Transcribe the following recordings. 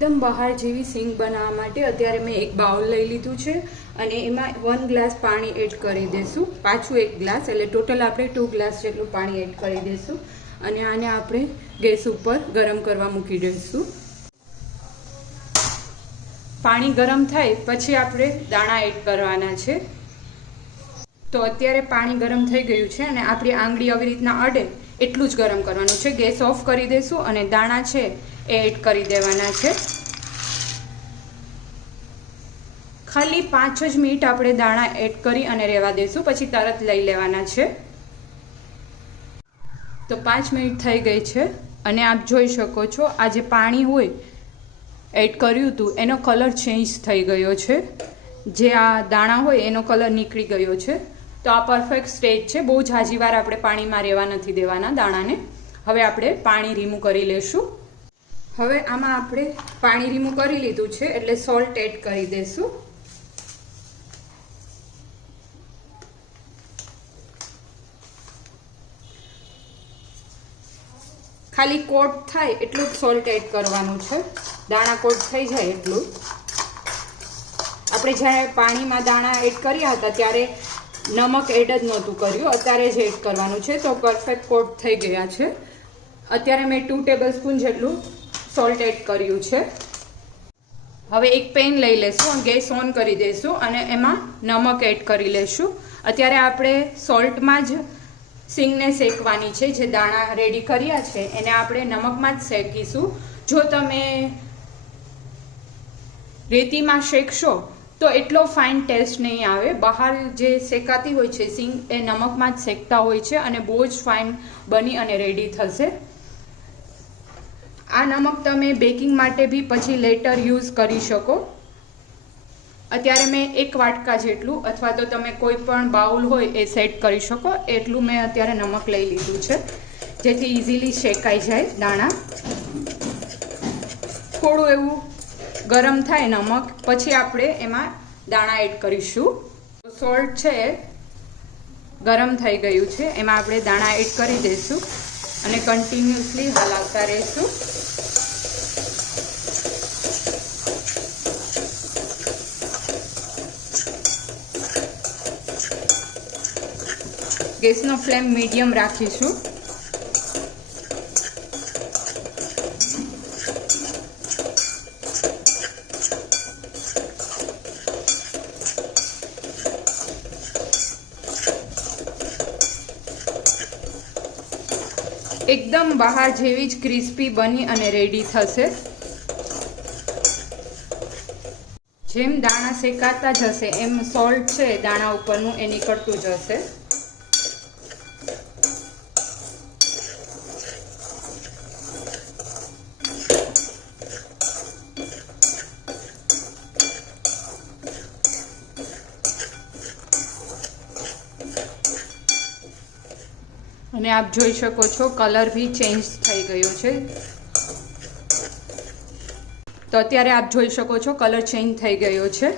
એકદમ બહાર જેવી સિંગ બનાવવા માટે અત્યારે મેં એક બાઉલ લઈ લીધું છે અને એમાં 1 ગ્લાસ પાણી એડ કરી દઈશું, પાછું 1 ગ્લાસ, એટલે ટોટલ આપણે 2 ગ્લાસ જેટલું પાણી એડ કરી દઈશું અને આને આપણે ગેસ ઉપર ગરમ કરવા મૂકી દઈશું। પાણી ગરમ થાય પછી આપણે દાણા એડ કરવાના છે। તો અત્યારે પાણી ગરમ થઈ ગયું છે અને આપણી આંગળી આવી રીતના અડે એટલું જ ગરમ કરવાનું છે। ગેસ ઓફ કરી દઈશું અને દાણા છે એ એડ કરી દેવાના છે। ખાલી 5 જ મિનિટ આપણે દાણા એડ કરી અને રહેવા દઈશું, પછી તરત લઈ લેવાના છે। તો 5 મિનિટ થઈ ગઈ છે અને આપ જોઈ શકો છો આ જે પાણી હોય એડ કર્યું હતું એનો કલર ચેન્જ થઈ ગયો છે, જે આ દાણા હોય એનો કલર નીકળી ગયો છે। તો આ પરફેક્ટ સ્ટેજ છે। બહુ ઝાઝી વાર આપણે પાણીમાં રહેવા નથી દેવાના દાણાને। હવે આપણે પાણી રીમૂવ કરી લેશું। હવે આમાં આપણે પાણી રીમૂવ કરી લીધું છે એટલે સોલ્ટ એડ કરી દઈશું। ખાલી કોટ થાય એટલું જ સોલ્ટ એડ કરવાનું છે, દાણા કોટ થઈ જાય એટલું। આપણે જ્યારે પાણીમાં દાણા એડ કર્યા હતા ત્યારે નમક એડ જ નહોતું કર્યું, અત્યારે જ એડ કરવાનું છે। તો પરફેક્ટ કોટ થઈ ગયા છે। અત્યારે મેં 2 ટેબલસ્પૂન જેટલું સોલ્ટ એડ કર્યું છે। હવે એક પેન લઈ લેશું, ગેસ ઓન કરી દઈશું અને એમાં નમક એડ કરી લેશું। અત્યારે આપણે સોલ્ટમાં જ સિંગને શેકવાની છે, જે દાણા રેડી કર્યા છે એને આપણે નમકમાં જ શેકીશું। જો તમે રેતીમાં શેકશો તો એટલો ફાઇન ટેસ્ટ નહીં આવે। બહાર જે શેકાતી હોય છે સિંગ એ નમકમાં જ શેકતા હોય છે અને બહુ જ ફાઇન બની અને રેડી થશે। આ નમક તમે બેકિંગ માટે બી પછી લેટર યુઝ કરી શકો। અત્યારે મેં 1 વાટકા જેટલું અથવા તો તમે કોઈ પણ બાઉલ હોય એ સેટ કરી શકો એટલું મેં અત્યારે નમક લઈ લીધું છે, જેથી ઇઝીલી શેકાઈ જાય દાણા। થોડું એવું ગરમ થાય નમક પછી આપણે એમાં દાણા એડ કરીશું। સોલ્ટ છે ગરમ થઈ ગયું છે, એમાં આપણે દાણા એડ કરી દઈશું અને કન્ટિન્યુઅસલી હલાવતા રહીશું। ગેસનો ફ્લેમ મીડિયમ રાખીશું। એકદમ બહાર જેવી જ ક્રિસ્પી બની અને રેડી થશે। જેમ દાણા શેકાતા જશે એમ સોલ્ટ છે દાણા ઉપરનું એ નીકળતું જશે। અને આપ જોઈ શકો છો કલર બી ચેન્જ થઈ ગયો છે। તો અત્યારે આપ જોઈ શકો છો કલર ચેન્જ થઈ ગયો છે।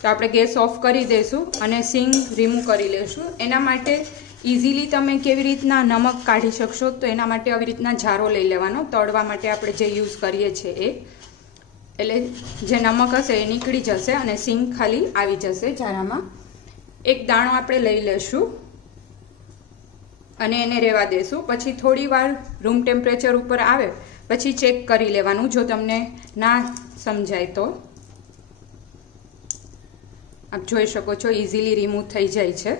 તો આપણે ગેસ ઓફ કરી દઈશું અને સિંગ રીમૂવ કરી લેશું। એના માટે ઇઝીલી તમે કેવી રીતના નમક કાઢી શકશો, તો એના માટે આવી રીતના જારો લઈ લેવાનો। તળવા માટે આપણે જે યુઝ કરીએ છીએ એ, એટલે જે નમક હશે એ નીકળી જશે અને સિંગ ખાલી આવી જશે જારામાં। એક દાણો આપણે લઈ લેશું અને એને રહેવા દેશું। પછી થોડી વાર રૂમ ટેમ્પરેચર ઉપર આવે પછી ચેક કરી લેવાનું, જો તમને ના સમજાય તો। આપ જોઈ શકો છો ઇઝીલી રિમૂવ થઈ જાય છે।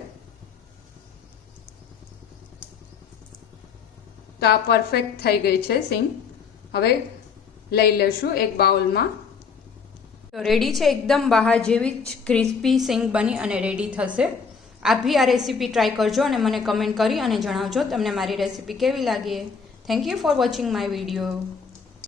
તો આ પરફેક્ટ થઈ ગઈ છે સિંગ। હવે લઈ લેશું એક બાઉલમાં। તો રેડી છે, એકદમ બહાર જેવી જ ક્રિસ્પી સિંગ બની અને રેડી થશે। આપ બી આ રેસીપી ટ્રાય કરજો અને મને કમેન્ટ કરી અને જણાવજો તમને મારી રેસીપી કેવી લાગી। Thank you for watching my video.